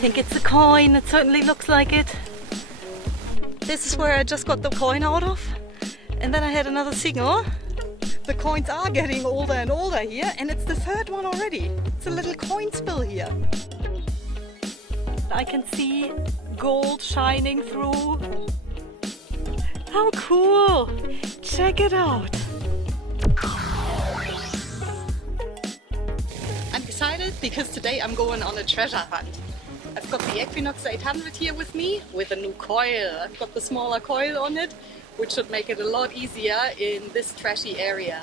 think it's a coin, it certainly looks like it. This is where I just got the coin out of, and then I had another signal. The coins are getting older and older here, and it's the third one already. It's a little coin spill here. I can see gold shining through. How cool! Check it out! I'm excited because today I'm going on a treasure hunt. I've got the Equinox 800 here with me with a new coil. I've got the smaller coil on it, which should make it a lot easier in this trashy area.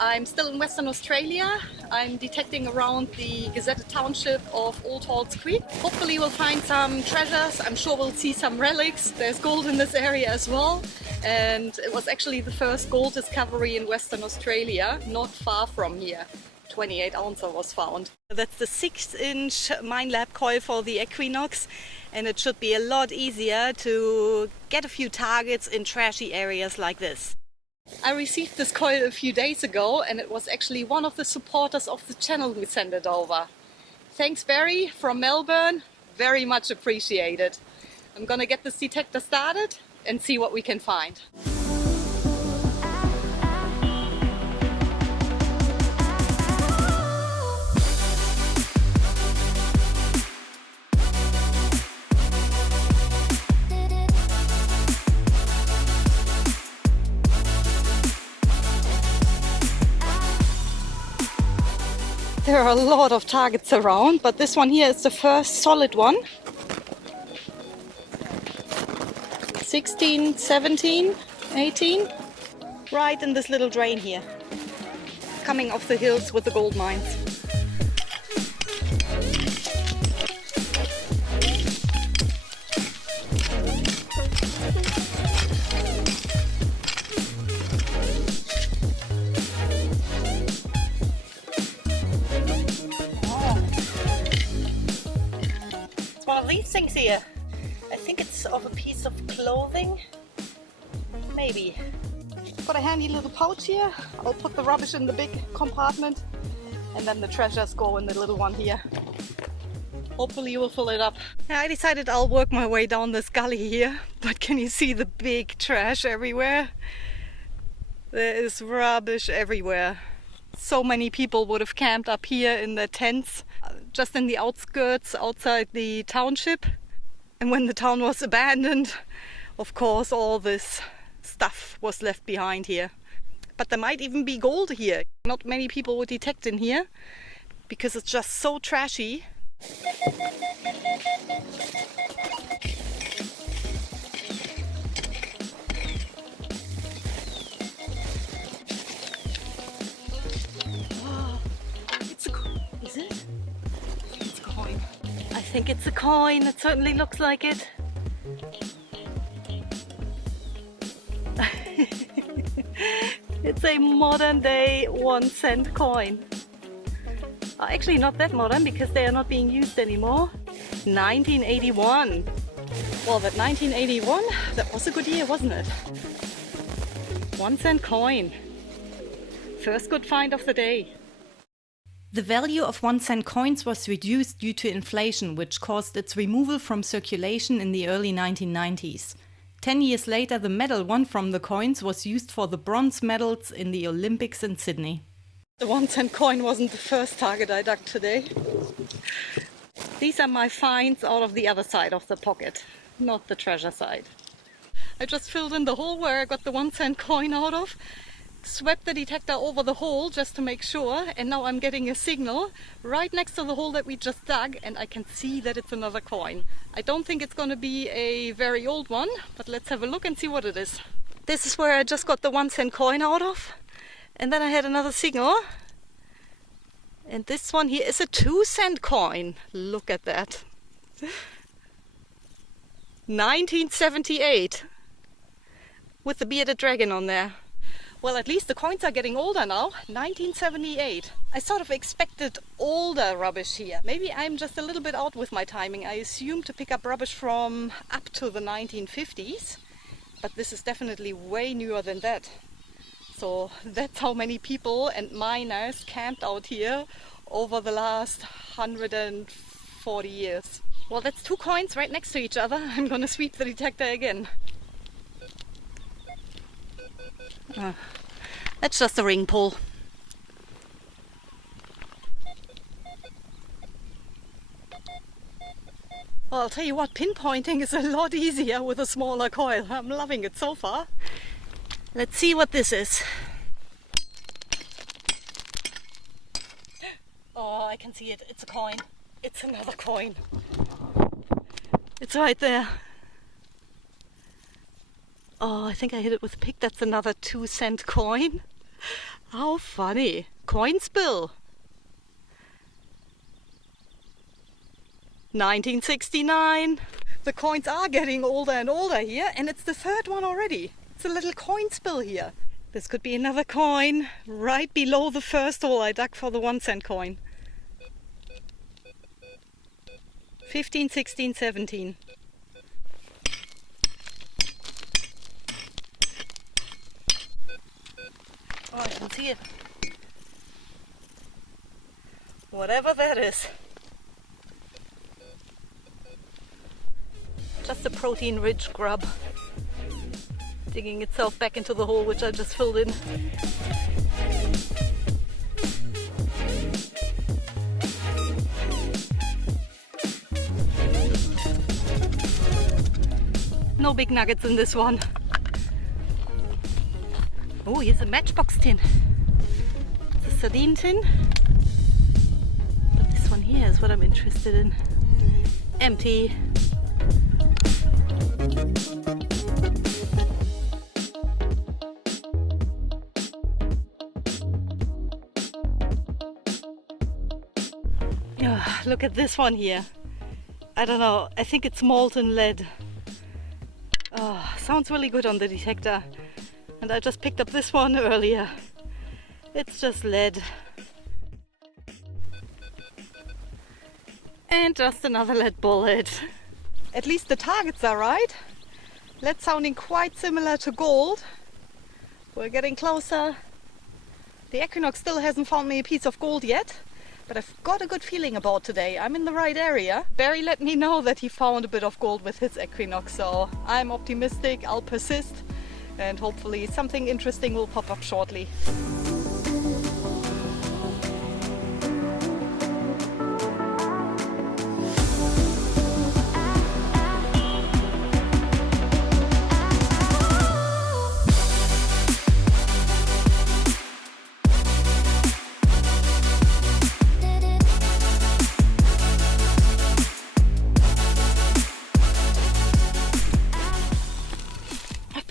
I'm still in Western Australia. I'm detecting around the gazetted township of Old Halls Creek. Hopefully we'll find some treasures. I'm sure we'll see some relics. There's gold in this area as well. And it was actually the first gold discovery in Western Australia, not far from here. 28 ouncer was found. That's the 6-inch Minelab coil for the Equinox, and it should be a lot easier to get a few targets in trashy areas like this. I received this coil a few days ago, and it was actually one of the supporters of the channel who sent it over. Thanks Barry from Melbourne, very much appreciated. I'm gonna get this detector started and see what we can find. There are a lot of targets around, but this one here is the first solid one. 16, 17, 18. Right in this little drain here. Coming off the hills with the gold mines. One of these things here. I think it's of a piece of clothing. Maybe. Got a handy little pouch here. I'll put the rubbish in the big compartment and then the treasures go in the little one here. Hopefully you will fill it up. I decided I'll work my way down this gully here, but can you see the big trash everywhere? There is rubbish everywhere. So many people would have camped up here in their tents, just in the outskirts outside the township. And when the town was abandoned, of course all this stuff was left behind here. But there might even be gold here. Not many people would detect in here because it's just so trashy. Is it? It's a coin. I think it's a coin. It certainly looks like it. It's a modern day 1-cent coin. Actually not that modern because they are not being used anymore. 1981. Well, that 1981, that was a good year, wasn't it? 1-cent coin. First good find of the day. The value of 1-cent coins was reduced due to inflation, which caused its removal from circulation in the early 1990s. 10 years later, the medal won from the coins was used for the bronze medals in the Olympics in Sydney. The 1-cent coin wasn't the first target I dug today. These are my finds out of the other side of the pocket, not the treasure side. I just filled in the hole where I got the 1-cent coin out of, swept the detector over the hole just to make sure, and now I'm getting a signal right next to the hole that we just dug, and I can see that it's another coin. I don't think it's going to be a very old one, but let's have a look and see what it is. This is where I just got the 1-cent coin out of, and then I had another signal. And this one here is a 2-cent coin. Look at that. 1978 with the bearded dragon on there. Well, at least the coins are getting older now. 1978. I sort of expected older rubbish here. Maybe I'm just a little bit out with my timing. I assumed to pick up rubbish from up to the 1950s, but this is definitely way newer than that. So that's how many people and miners camped out here over the last 140 years. Well, that's 2 coins right next to each other. I'm gonna sweep the detector again. That's just a ring pull. Well, I'll tell you what, pinpointing is a lot easier with a smaller coil. I'm loving it so far. Let's see what this is. Oh, I can see it. It's a coin. It's another coin. It's right there. Oh, I think I hit it with a pick. That's another 2-cent coin. How funny. Coin spill. 1969. The coins are getting older and older here, and it's the 3rd one already. It's a little coin spill here. This could be another coin right below the first hole I dug for the 1-cent coin. 15, 16, 17. Oh, I can see it. Whatever that is. Just a protein-rich grub. Digging itself back into the hole which I just filled in. No big nuggets in this one. Oh, here's a matchbox tin. It's a sardine tin. But this one here is what I'm interested in. Empty. Oh, look at this one here. I don't know, I think it's molten lead. Oh, sounds really good on the detector. And I just picked up this one earlier. It's just lead. And just another lead bullet. At least the targets are right. Lead sounding quite similar to gold. We're getting closer. The Equinox still hasn't found me a piece of gold yet, but I've got a good feeling about today. I'm in the right area. Barry let me know that he found a bit of gold with his Equinox, so I'm optimistic. I'll persist, and hopefully something interesting will pop up shortly.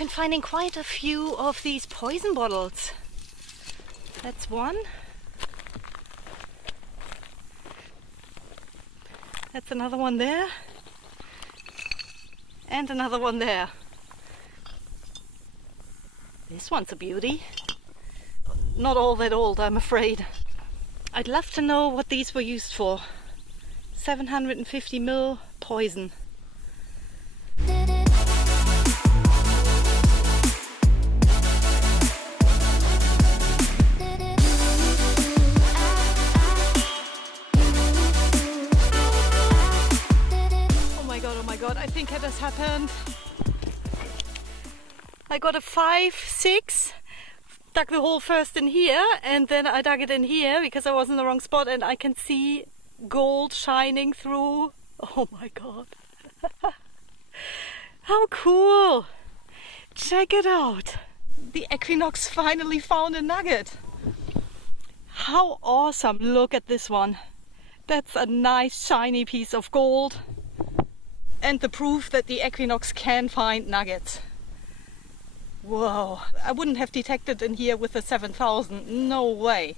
Finding quite a few of these poison bottles. That's one. That's another one there. And another one there. This one's a beauty. Not all that old, I'm afraid. I'd love to know what these were used for. 750 ml poison. I think it has happened. I got a 5, 6, dug the hole first in here, and then I dug it in here because I was in the wrong spot, and I can see gold shining through. Oh my god. How cool! Check it out. The Equinox finally found a nugget. How awesome. Look at this one. That's a nice shiny piece of gold. And the proof that the Equinox can find nuggets. Whoa, I wouldn't have detected in here with the 7000, no way.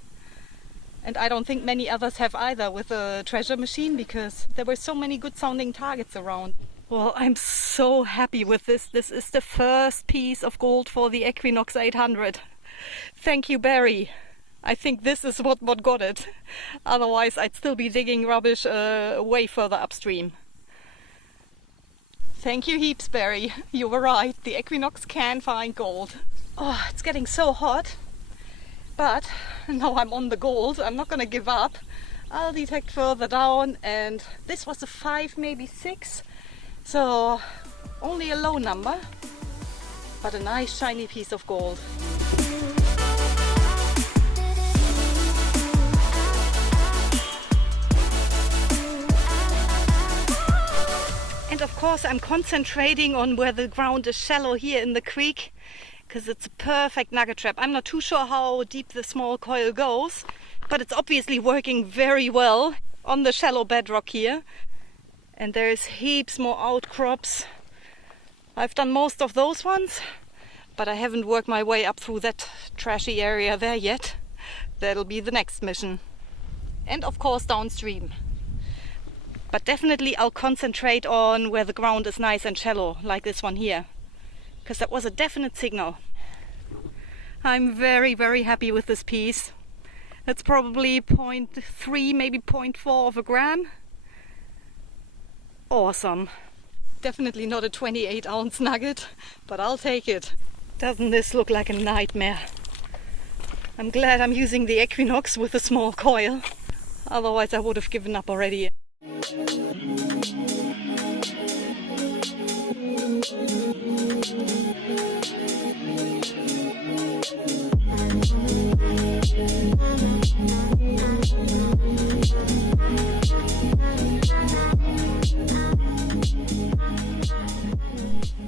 And I don't think many others have either with a treasure machine, because there were so many good sounding targets around. Well, I'm so happy with this. This is the first piece of gold for the Equinox 800. Thank you, Barry. I think this is what got it. Otherwise I'd still be digging rubbish way further upstream. Thank you heaps, Barry. You were right. The Equinox can find gold. Oh, it's getting so hot. But now I'm on the gold. I'm not going to give up. I'll detect further down, and this was a 5, maybe 6, so only a low number, but a nice shiny piece of gold. And of course I'm concentrating on where the ground is shallow here in the creek, because it's a perfect nugget trap. I'm not too sure how deep the small coil goes, but it's obviously working very well on the shallow bedrock here. And there's heaps more outcrops. I've done most of those ones, but I haven't worked my way up through that trashy area there yet. That'll be the next mission. And of course downstream. But definitely I'll concentrate on where the ground is nice and shallow, like this one here, because that was a definite signal. I'm very, very happy with this piece. It's probably 0.3, maybe 0.4 of a gram. Awesome. Definitely not a 28-ounce nugget, but I'll take it. Doesn't this look like a nightmare? I'm glad I'm using the Equinox with a small coil. Otherwise I would have given up already.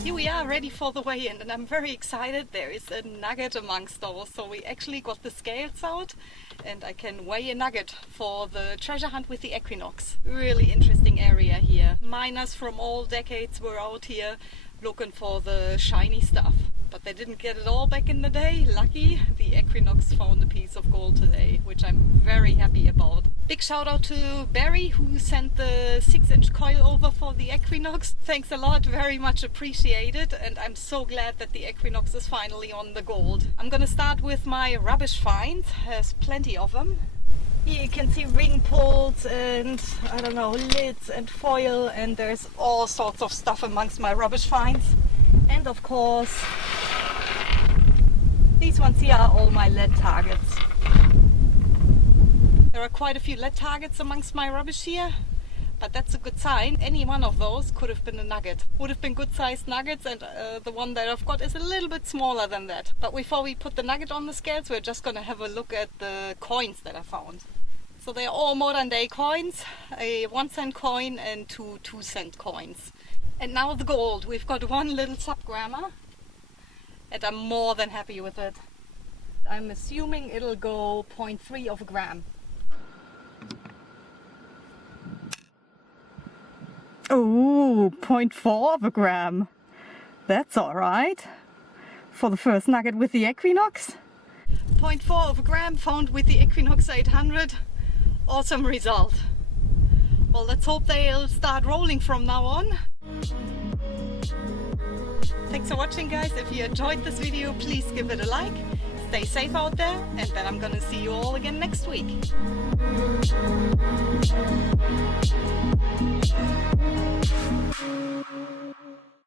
Here we are, ready for the weigh-in, and I'm very excited. There is a nugget amongst those, so we actually got the scales out and I can weigh a nugget for the treasure hunt with the Equinox. Really interesting area here. Miners from all decades were out here looking for the shiny stuff, but they didn't get it all back in the day. Lucky, the Equinox found a piece of gold today, which I'm very happy about. Big shout out to Barry, who sent the 6-inch coil over for the Equinox. Thanks a lot, very much appreciated, and I'm so glad that the Equinox is finally on the gold. I'm gonna start with my rubbish finds. There's plenty of them. Here you can see ring pulls and, I don't know, lids and foil, and there's all sorts of stuff amongst my rubbish finds. And of course, these ones here are all my lead targets. There are quite a few lead targets amongst my rubbish here, but that's a good sign. Any one of those could have been a nugget. Would have been good sized nuggets, and the one that I've got is a little bit smaller than that. But before we put the nugget on the scales, we're just going to have a look at the coins that I found. So they're all modern day coins, a 1-cent coin and 2 2-cent coins. And now the gold. We've got one little sub-grammer, and I'm more than happy with it. I'm assuming it'll go 0.3 of a gram. Oh, 0.4 of a gram. That's all right. For the first nugget with the Equinox. 0.4 of a gram found with the Equinox 800. Awesome result. Well, let's hope they'll start rolling from now on. Thanks for watching, guys. If you enjoyed this video, please give it a like. Stay safe out there, and then I'm gonna see you all again next week. Thank you.